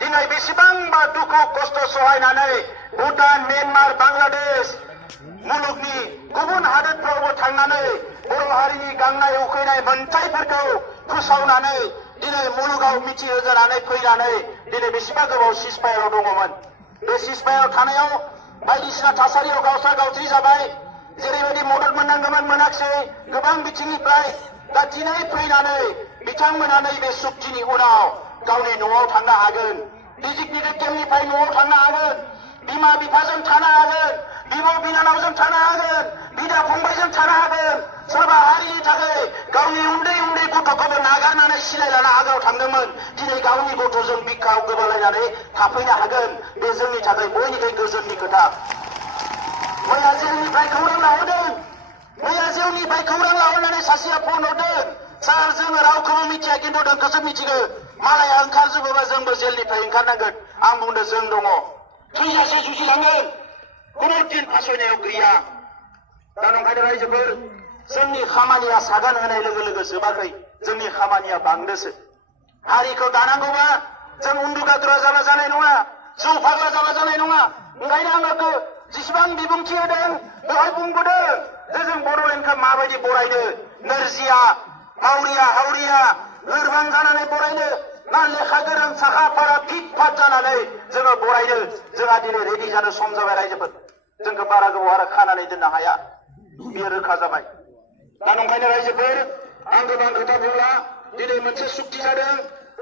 दिनै बेसेबांबा दुखु खस्थ' सहायनानै भुटान म्यानमार बांलादेश मुलुगनि गुबुन हादोरफ्रावबो थांनानै बर' हारिनि गांनाय उखैनाय मोनथायफोरखौ फोसावनानै दिनै मुलुगाव मिथिहोजानानै फैनानै दिनै बेसेबा गोबाव सिजफायाराव दङमोन। बे सिजफायाराव थानायाव बायदिसिना थासारियाव गावस्रा गावस्रि जाबाय, जेरैबायदि मदद मोननांगौमोन मोनाखिसै गोबां बिथिंनिफ्राय। दा दिनै फैनानै बिथांमोना नैबे सुक्तिनि उनाव गावनि न'आव थांनो हागोन, डिजिटनि केम्पनिफ्राय न'आव थांनो हागोन, बिमा बिफाजों थानो हागोन, बिब' बिनानावजों थानो हागोन, बिदा फंबायजों थानो हागोन। सोरबा हारिनि थाखाय गावनि उन्दै उन्दै गथ'खौबो नागारनानै सिलायलाना आगाव थांदोंमोन, दिनै गावनि गथ'जों बिखायाव गोबालायनानै थाफैनो हागोन। बे जोंनि थाखाय बयनिख्रुइ गोजोननि खोथा। मैया जेलनिफ्राय खौरां लाहरदों, मैया जेलनिफ्राय खौरां लाहरनानै सासेया फन हरदों, सार जोङो रावखौबो मिथिया खिन्थु नोंखौसो मिथिगौ, मालाया ओंखारजोबोबा जोंबो जेलनिफ्राय ओंखारनांगोन। आं बुंदों जों दङ, थैजासे जुजिलांगोन, खुनु दिन फासयनायाव गैया। दा नंखायनो रायजोफोर, जोंनि खामानिया सागान होनाय लोगो लोगो जोबाखै, जोंनि खामानिया बांदोसो। हारिखौ दानांगौबा जों उन्दुगादुरा जाबा जानाय नङा, जौ फाग्ला जाबा जानाय नङा। ओंखायनो आङो जेसेबां बिबुंथि होदों बेवहाय बुंबोदों जे जों बड'लेण्डखौ माबायदि बरायनो, नोरजिया मावरिया हावरिया लोरबां जानानै बरायनो ना लेखा गोरों साखा फारा फिट फाट जानानै जोङो बरायनो। जोंहा दिनै रेडि जानो सम जाबाय रायजोफोर, जोंखौ बारा गोबाव आरो खानानै दोननो हाया, बेयो रोखा जाबाय। दा नंखायनो रायजोफोर, आं गोबां खोथा बुंला, दिनै मोनसे सुक्ति जादों,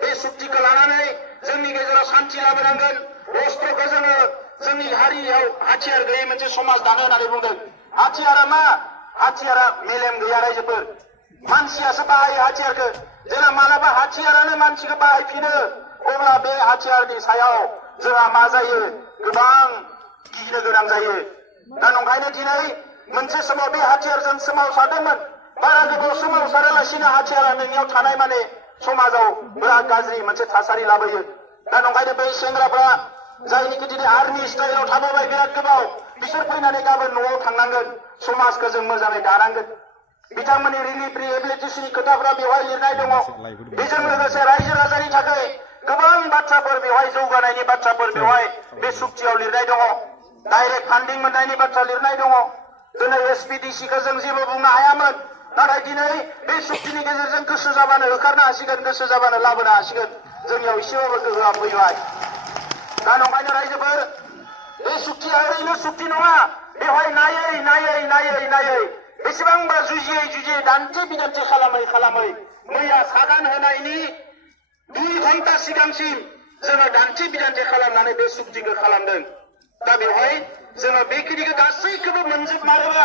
बे सुक्तिखौ लानानै जोंनि गेजेराव सान्थि लाबोनांगोन। अस्त्रखौ जोङो जोंनि हारियाव हाथियार गैयै मोनसे समाज दानो होननानै बुंदों। हाथियारा मा? हाथियारा मेलेम गैया रायजोफोर, मानसियासो बाहायो हाथियारखौ। जेला मालाबा हाथियारानो मानसिखौ बाहायफिनो अब्ला बे हाथियारनि सायाव जोंहा मा जायो? गोबां गिनो गोनां जायो। दा नंखायनो दिनै मोनसे समाव बे हाथियारजों सोमावसारदोंमोन, बारा गोबाव सोमावसारालासिनो हाथियारा नोंनियाव थानाय माने समाजाव बिराद गाज्रि मोनसे थासारि लाबोयो। दा नंखायनो बै सेंग्राफ्रा जायनिखि दिनै आर्मि स्टाइलाव थाबोबाय बिराद गोबाव, बिसोर फैनानै गाबोन न'आव थांनांगोन, समाजखौ जों मोजाङै दानांगोन। बिथांमोननि रिलिफ रिहेबिलिटेसननि खोथाफ्रा बेवहाय लिरनाय दङ। बेजों लोगोसे रायजो राजानि थाखाय गोबां बाथ्राफोर बेवहाय जौगानायनि बाथ्राफोर बेवहाय बे सुक्तियाव लिरनाय दङ। डाइरेक्ट फान्डिं मोननायनि बाथ्रा लिरनाय दङ। दिनै एसपिडिसिखौ जों जेबो बुंनो हायामोन, नाथाय दिनै बे सुक्तिनि गेजेरजों गोसो जाबानो होखारनो हासिगोन, गोसो जाबानो लाबोनो हासिगोन। जोंनियाव एसेबाबो गोहोआ फैबाय। दा नंखायनो रायजोफोर, बे सुक्तिया ओरैनो सुक्ति नङा, बेवहाय नायै नायै नायै नायै बेसेबांबा जुजियै जुजियै दान्थे बिदान्थे खालामै खालामै मैया सागान होनायनि 2 घन्टा सिगांसिम जोङो दान्थे बिदान्थे खालामनानै बे सुक्तिखौ खालामदों। दा बेवहाय जोङो बेखिनिखौ गासैखौबो मोनजोबमारोबा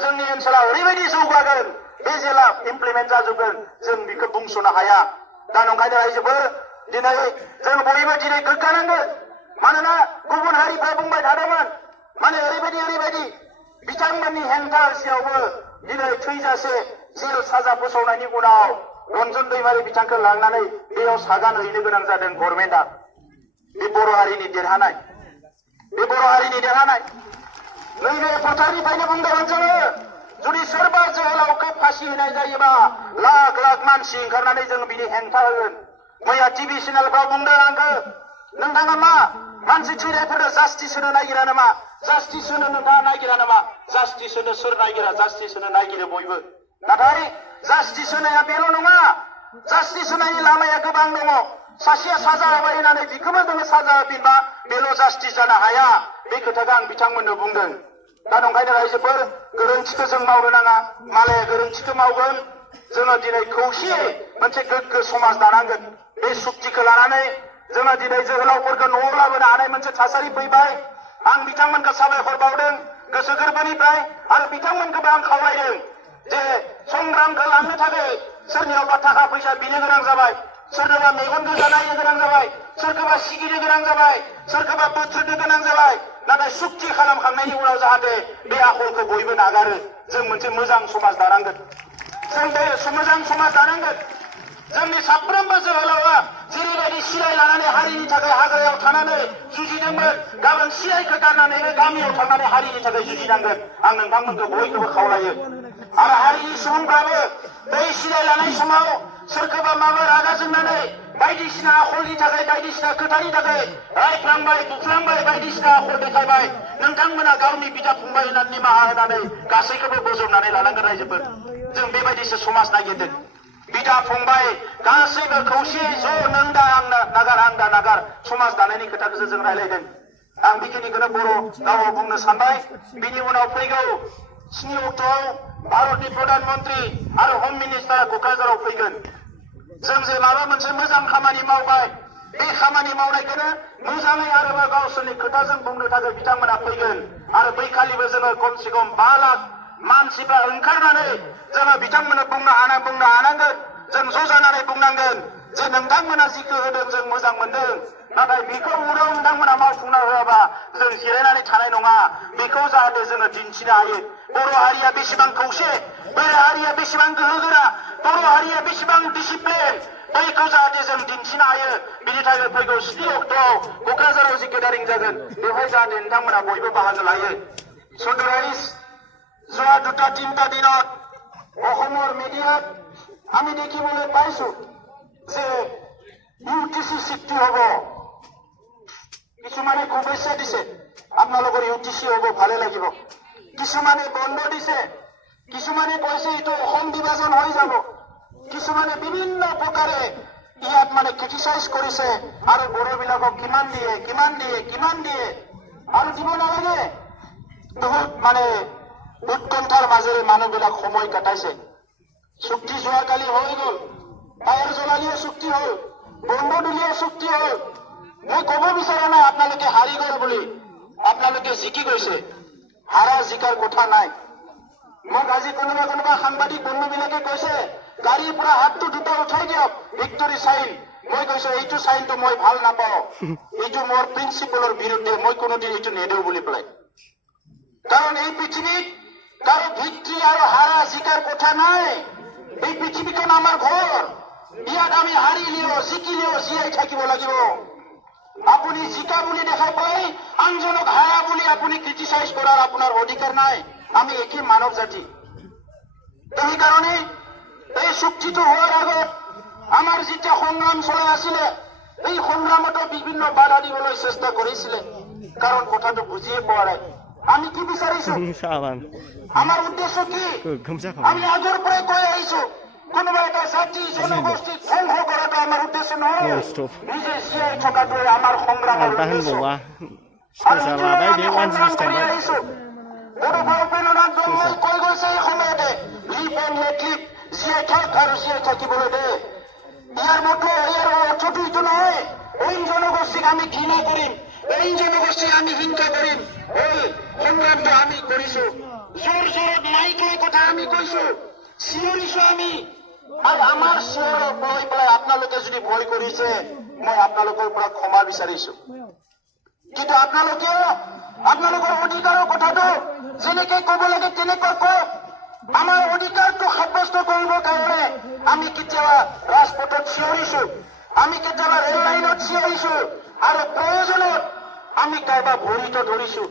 जोंनि ओनसोला ओरैबायदि जौगागोन, बे जेला इमप्लिमेन्ट जाजोबगोन जों बेखौ बुंस'नो हाया। दा नंखायनो रायजोफोर, दिनै जों बयबो दिनै गोग्गानांगोन। मानोना गुबुन हारिफ्रा बुंबाय थादोंमोन, माने ओरैबायदि बिथांमोननि हेंथा होसेयावबो दिनै थैजासे जेल साजा फोसावनायनि उनाव रन्जन दैमारि बिथांखौ लांनानै बेयाव सागान हैनो गोनां जादों गभर्नमेन्टआ। बे बर' हारिनि देरहानाय, बे बर' हारिनि देरहानाय। नैबे फोथारनिफ्रायनो बुंदोंमोन जोङो, जुदि सोरबा जोहोलावखौ फासि होनाय जायोबा लाख लाख मानसि ओंखारनानै जों बिनि हेंथा होगोन। मैया टिभि चेनेलफ्राव बुंदों आंखौ, नोंथाङा मा मानसि थैनायफोरनो जास्टिस होनो नागिरा नामा? जास्टिस होनो नोंथाङा नागिरा नामा? जास्टिस होनो सोर नागिरा? जास्टिस होनो नागिरो बयबो। नाथाय जास्टिस होनाया बेल' नङा, जास्टिस होनायनि लामाया गोबां दङ। सासेया साजा होबाय होननानै बिखौबो जोङो साजा होफिनबा बेल' जास्टिस जानो हाया। बे खोथाखौ आं बिथांमोननो बुंदों। दा नंखायनो रायजोफोर, गोरोन्थिखौ जों मावनो नाङा, मालाया गोरोन्थिखौ मावगोन। जोङो दिनै खौसेयै मोनसे गोग्गो समाज दानांगोन। बे सुक्तिखौ लानानै जोङो दिनै जोहोलावफोरखौ न'आव लाबोनो हानाय मोनसे थासारि फैबाय। आं बिथांमोनखौ साबायखर बावदों गोसो गोरबोनिफ्राय, आरो बिथांमोनखौबो आं खावलायदों जे संग्रामखौ लांनो थाखाय सोरनियावबा थाखा फैसा बिनो गोनां जाबाय, सोरनोबा मेगन गोजा नायनो गोनां जाबाय, सोरखौबा सिगिनो गोनां जाबाय, सोरखौबा बोथ्रोदनो गोनां जाबाय। नाथाय सुक्ति खालामखांनायनि उनाव जाहाथे बे आखलखौ बयबो नागारो। जों मोनसे मोजां समाज दानांगोन, जों बे मोजां समाज दानांगोन। जोंनि साफ्रोमबो जोहोलावा जेरैबायदि सिलाय लानानै हारिनि थाखाय हाग्रायाव थानानै जुजिदोंमोन, गाबोन सिलायखौ गारनानैनो गामियाव थांनानै हारिनि थाखाय जुजिनांगोन। आं नोंथांमोनखौ बयखौबो खावलायो। आरो हारिनि सुबुंफ्राबो बै सिलाय लानाय समाव सोरखौबा माबा रागा जोंनानै बायदिसिना आखलनि थाखाय बायदिसिना खोथानि थाखाय रायफ्लांबाय बुफ्लांबाय बायदिसिना आखल देखायबाय नोंथांमोना गावनि बिदा फंबाय होननानै निमाहा होनानै गासैखौबो बोजबनानै लानांगोन रायजोफोर जों बेबायदिसो समाज नागिरदों बिदा फंबाय गासैबो खौसेयै ज' नों दा आं नागार आं दा नागार समाज दानायनि खोथाखौसो जों रायलायदों आं बेखिनिखौनो बर' रावाव बुंनो सानबाय बिनि उनाव फैगौ 7 अक्ट'आव भारतनि प्रधान मन्त्रि आरो हम मिनिस्टारा क'क्राझाराव फैगोन जों जे माबा मोनसे मोजां खामानि मावबाय बे खामानि मावनायखौनो मोजाङै आरोबाव गावसोरनि खोथाजों बुंनो थाखाय बिथांमोना फैगोन आरो बैखालिबो जोङो खमसे खम 5 लाख मानसिफ्रा ओंखारनानै जोङो बिथांमोननो बुंनो हानांगोन जों ज' जानानै बुंनांगोन जे नोंथांमोना जिखौ होदों जों मोजां मोनदों नाथाय बेखौ उनाव नोंथांमोना मावफुंना होआबा जों जिरायनानै थानाय नङा बेखौ जाहाथे जोङो दिन्थिनो हायो बर' हारिया बेसेबां खौसे बर' हारिया बेसेबां गोहोगोरा बर' हारिया बेसेबां डिसिप्लिन बैखौ जाहाथे जों दिन्थिनो हायो बिनि थाखाय फैगौ 7 अक्ट'आव क'क्राझाराव जि गेदारिं जागोन बेवहाय जाहाथे नोंथांमोना बयबो बाहागो लायो सदराइज যোৱা 2-3টা দিনত অসমৰ মিডিয়াত আমি দেখিবলৈ পাইছো যে ইউটিসি সৃষ্টি হব কিছুমানে শুভেচ্ছা দিছে আপোনালোকৰ ইউটিসি হব ভালে লাগিব কিছুমানে বন্ধ দিছে কিছুমানে কৈছে এইটো অসম বিভাজন হৈ যাব কিছুমানে বিভিন্ন প্ৰকাৰে ইয়াত মানে ক্ৰিটিসাইজ কৰিছে আৰু বড়োবিলাকক কিমান দিয়ে আৰু দিব নালাগে বহুত মানে উৎকণ্ঠাৰ মাজেৰে মানুহবিলাক সময় কাটাইছে চুক্তি যোৱাকালি হৈ গ'ল টায়াৰ জ্বলালিয়ে চুক্তি হ'ল বন্ধ দিলিয়ে চুক্তি হ'ল মই ক'ব বিচৰা নাই আপোনালোকে হাৰি গ'ল বুলি আপোনালোকে জিকি গৈছে হাৰা জিকাৰ কথা নাই মোক আজি কোনোবা সাংবাদিক বন্ধুবিলাকে কৈছে গাড়ীৰ পৰা হাতটো দুটা উঠাই দিয়ক ভিক্টৰী চাইন মই কৈছো এইটো চাইনটো মই ভাল নাপাওঁ এইটো মোৰ প্ৰিন্সিপলৰ বিৰুদ্ধে মই কোনোদিন এইটো নেদেও বুলি পেলাই কাৰণ এই পৃথিৱীত কারো ভিত্তি আর হারা জিকার কথা নাই এই পৃথিবীখন আমার ঘর ইয়াত আমি হারিলেও জিকিলেও জীয়াই থাকিব লাগিব আপনি জিকা বুলি দেখাই পাই আনজনক হারা বুলি আপনি ক্রিটিসাইজ করার আপনার অধিকার নাই আমি একই মানব জাতি এই কারণে এই চুক্তিটো হওয়ার আগত আমার যেটা সংগ্রাম চলাই আছিলে এই সংগ্রামতো বিভিন্ন বাধা দিবলৈ চেষ্টা কৰিছিলে কারণ কথাটো বুঝিয়ে পোৱা নাই আমি কি বিচাৰিছো আমার উদ্দেশ্য কি আমি আগৰ পৰাই কৈ আহিছো কোনোবা এটা জাতি জনগোষ্ঠী ধ্বংস কৰাটো আমাৰ উদ্দেশ্য নহয় নিজে জীয়াই থকাটোৱে আমাৰ সংগ্ৰামৰ উদ্দেশ্য কৈ গৈছে এই সময়তে লিভ এণ্ড লেট লিভ জীয়াই থাক আৰু জীয়াই থাকিবলৈ দে ইয়াৰ মতে ইয়াৰ অৰ্থটো এইটো নহয় এই জনগোষ্ঠীক আমি ঘৃণা কৰিম এই জনগোষ্ঠীক আমি হিংসা কৰিম এই সংগ্ৰামটো আমি কৰিছো জোর জোরত মাইক লৈ কথা আমি কৈছো চিঞৰিছো আমি আৰু আমাৰ চিঞৰক লৈ পেলাই আপোনালোকে যদি ভয় কৰিছে মই আপোনালোকৰ পৰা ক্ষমা বিচাৰিছো কিন্তু আপোনালোকেও আপোনালোকৰ অধিকাৰৰ কথাটো যেনেকৈ ক'ব লাগে তেনেকৈ কওক আমাৰ অধিকাৰটো সাব্যস্ত কৰিবৰ কাৰণে আমি কেতিয়াবা ৰাজপথত চিঞৰিছো আমি কেতিয়াবা ৰেল লাইনত চিঞৰিছো আৰু প্ৰয়োজনত আমি কাৰোবাৰ ভৰিটো ধৰিছো